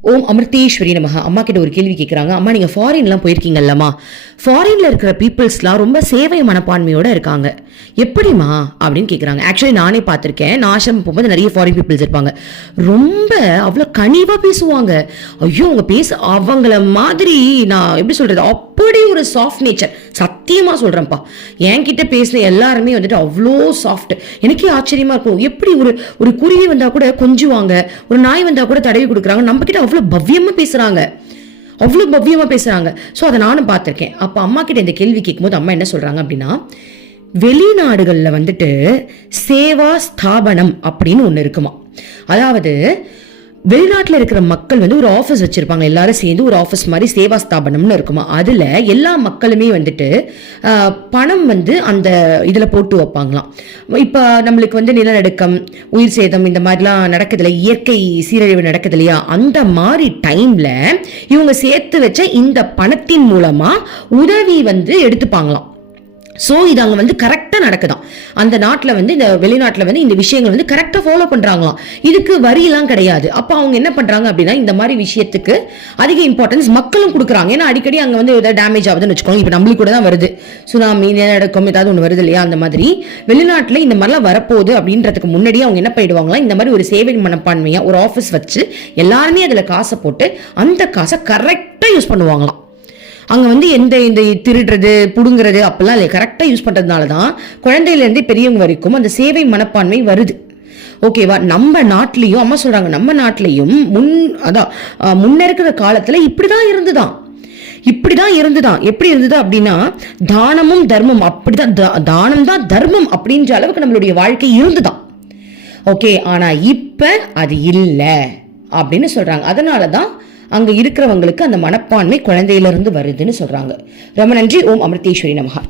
ஓம் அமிர்தேஸ்வரி நமக. அம்மா கிட்ட ஒரு கேள்வி கேட்குறாங்க அம்மா நீங்கள் ஃபாரின்லாம் போயிருக்கீங்கல்லம்மா. ஃபாரின்ல இருக்கிற பீப்புள்ஸ்லாம் ரொம்ப சேவை மனப்பான்மையோட இருக்காங்க. எப்படிம்மா? அப்படின்னு கேட்குறாங்க ஆக்சுவலி நானே பார்த்துருக்கேன். நான் ஆசிரமம் போகும்போது நிறைய ஃபாரின் பீப்புள்ஸ் இருப்பாங்க. ரொம்ப அவ்வளோ கனிவாக பேசுவாங்க. ஐயோ அவங்க பேச அவங்கள மாதிரி நான் எப்படி சொல்கிறது அப்படி ஒரு சாஃப்ட் நேச்சர் சத்தியமாக சொல்கிறேன்ப்பா என்கிட்ட பேசின எல்லாருமே வந்துட்டு அவ்வளோ சாஃப்ட் எனக்கே ஆச்சரியமா இருக்கும். எப்படி ஒரு ஒரு குருவி வந்தால் கூட கொஞ்சுவாங்க. ஒரு நாய் வந்தால் கூட தடவி கொடுக்குறாங்க. நம்ம கிட்ட அவ்வளோ பவ்யமாக பேசுகிறாங்க அவ்வளோ பவ்யமாக பேசுகிறாங்க ஸோ அதை நானும் பார்த்துருக்கேன். அப்போ அம்மா கிட்ட இந்த கேள்வி கேட்கும்போது அம்மா என்ன சொல்கிறாங்க அப்படின்னா வெளிநாடுகளில் வந்துட்டு சேவா ஸ்தாபனம் அப்படின்னு ஒன்று இருக்குமா? அதாவது வெளிநாட்டில் இருக்கிற மக்கள் வந்து ஒரு ஆஃபீஸ் வச்சிருப்பாங்க. எல்லாரும் சேர்ந்து ஒரு ஆஃபீஸ் மாதிரி சேவா ஸ்தாபனம்னு இருக்குமா? அதில் எல்லா மக்களுமே வந்துட்டு பணம் வந்து அந்த இதில் போட்டு வைப்பாங்களாம். இப்போ நம்மளுக்கு வந்து நிலநடுக்கம் உயிர் சேதம் இந்த மாதிரிலாம் நடக்குதுல இயற்கை சீரழிவு நடக்குது இல்லையா? அந்த மாதிரி டைமில் இவங்க சேர்த்து வச்ச இந்த பணத்தின் மூலமாக உதவி வந்து எடுத்துப்பாங்களாம். ஸோ இது அங்கே வந்து கரெக்டாக நடக்குதாம் அந்த நாட்டில் வந்து இந்த வெளிநாட்டில் வந்து இந்த விஷயங்கள் வந்து கரெக்டாக ஃபாலோ பண்ணுறாங்களாம் இதுக்கு வரியெல்லாம் கிடையாது. அப்போ அவங்க என்ன பண்ணுறாங்க அப்படின்னா இந்த மாதிரி விஷயத்துக்கு அதிக இம்பார்ட்டன்ஸ் மக்களும் கொடுக்குறாங்க. ஏன்னா அடிக்கடி அங்கே வந்து ஏதாவது டேமேஜ் ஆகுதுன்னு வச்சுக்கோங்க. இப்போ நம்மளுக்கு கூட தான் வருது. சுனாமி நிலநடுக்கம் ஏதாவது ஒன்று வருது இல்லையா? அந்த மாதிரி. வெளிநாட்டில் இந்த மாதிரிலாம் வரப்போகுது அப்படின்றதுக்கு முன்னாடியே அவங்க என்ன பண்ணிடுவாங்களா இந்த மாதிரி ஒரு சேவை மனப்பான்மையாக ஒரு ஆஃபீஸ் வச்சு எல்லாருமே அதில் காசை போட்டு அந்த காசை கரெக்டாக யூஸ் பண்ணுவாங்களாம். அங்கே வந்து எந்த இந்த திருடுறது புடுங்குறது அப்பெல்லாம் இல்லை. கரெக்டாக யூஸ் பண்ணுறதுனால தான் குழந்தையிலேருந்தே பெரியவங்க வரைக்கும் அந்த சேவை மனப்பான்மை வருது. ஓகேவா நம்ம நாட்டிலையும் அம்மா சொல்கிறாங்க நம்ம நாட்டிலையும் முன் அதான் முன்ன இருக்கிற காலத்தில் இப்படி தான் இருந்துதான். இப்படி தான் இருந்துதான். எப்படி இருந்தது அப்படின்னா தானமும் தர்மம் அப்படிதான் தானம் தான் தர்மம் அப்படின்ற அளவுக்கு நம்மளுடைய வாழ்க்கை இருந்துதான். ஓகே ஆனால் இப்போ அது இல்லை. அப்படின்னு சொல்கிறாங்க அதனால தான் அங்க இருக்கிறவங்களுக்கு அந்த மனப்பான்மை குழந்தையில இருந்து வருதுன்னு சொல்றாங்க. ரொம்ப நன்றி. ஓம் அமிர்தேஸ்வரி நமகா